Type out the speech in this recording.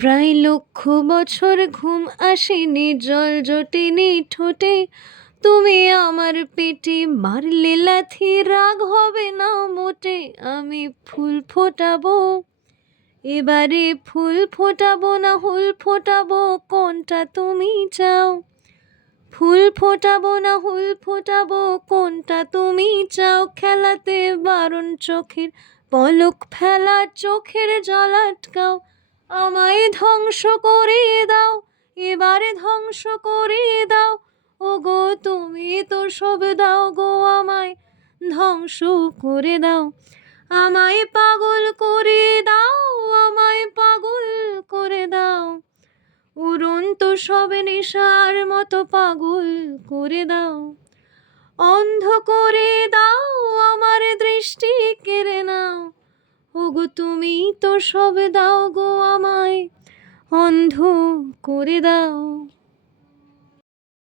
প্রায় লক্ষ বছর ঘুম আসেনি, জল জটেনি ঠোঁটে, তুমি আমার পেটে মারলে লাথি, রাগ হবে না মোটে। আমি ফুল ফোটাবো, এবারে ফুল ফোটাবো না হুল ফোটাবো, কোনটা তুমি চাও? ফুল ফোটাবো না হুল ফোটাবো, কোনটা তুমি চাও? খেলাতে বারণ চোখের পলক ফেলা, চোখের জল আটকাও, আমায় ধ্বংস করে দাও, এবারে ধ্বংস করে দাও। ও গো তুমি তো সব দাও গো, আমায় ধ্বংস করে দাও, আমায় পাগল করে দাও, আমায় পাগল করে দাও। উড়ন্ত সব নেশার মতো পাগল করে দাও, অন্ধ করে দাও, আমার দৃষ্টি কেড়ে নাও। ওগো তুমি তো সব দাও গো, আমায় অন্ধ করে দাও।